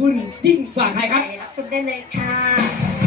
คุณยิ่งกว่าใครครับรับชมได้เลยค่ะ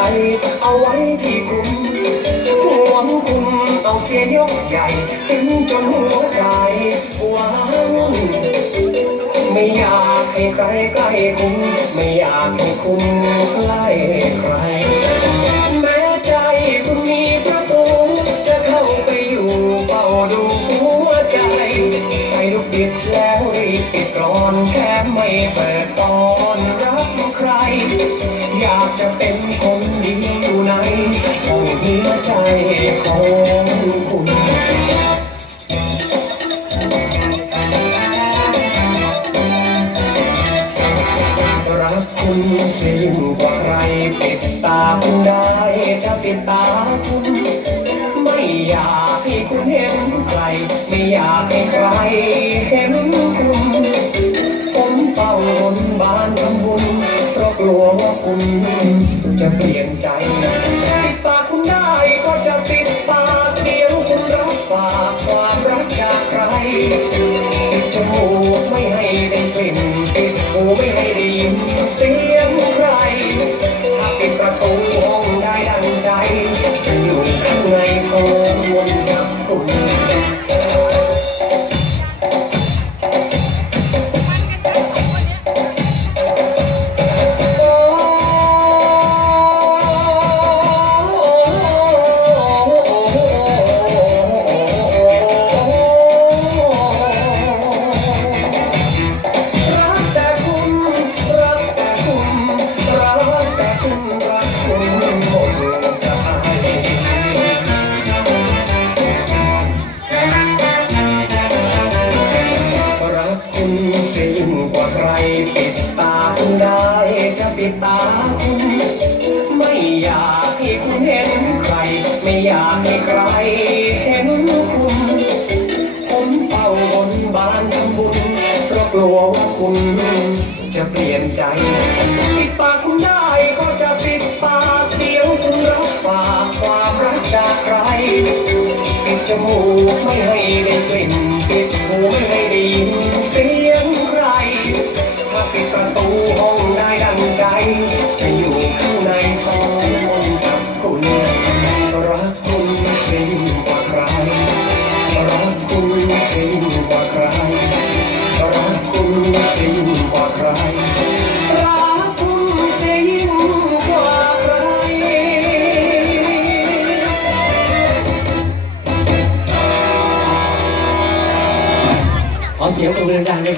ใจเอาไว้ที่คุณหวังคุณเอาเสียยกใหญ่ถึงจนหัวใจหวังไม่อยากให้ใครใกล้คุณไม่อยากให้คุณใกล้ใคร ลูกบิดแล้วรีบปิดกรอนแค่ไม่เปิดตอนรับใคร อยากจะเป็นคนดีอยู่ในห้องหัวใจของคุณรักคุณสิ่งกว่าใครปิดตาคุณได้จะปิดตาคุณไม่อยาก รไม่อยากให้ใครเห็นคุณผมเฝ้าบนบานทำบุญเพราะกลัวว่าคุณจะเปลี่ยนใจปิดปากคุณได้ก็จะปิดปากเดียวคุณรับฝากความรักจากใครปิดจมูกไม่ให้ได้กลิ่นปิดหูไม่ให้ได้ยินเสียงใครถ้าปิดประตูห้องได้ดังใจ อยากให้คุณเห็นใคร ไม่อยากให้ใครเห็นคุณผมเฝ้าบนบานทำบุญเพราะกลัวว่าคุณจะเปลี่ยนใจปิดปากคุณได้ก็จะปิดปากเดียวคุณรับฝากความรักจากใครปิดจมูกไม่ให้ได้กลิ่นปิดหูไม่ให้ได้ยิน ขอเสียงปร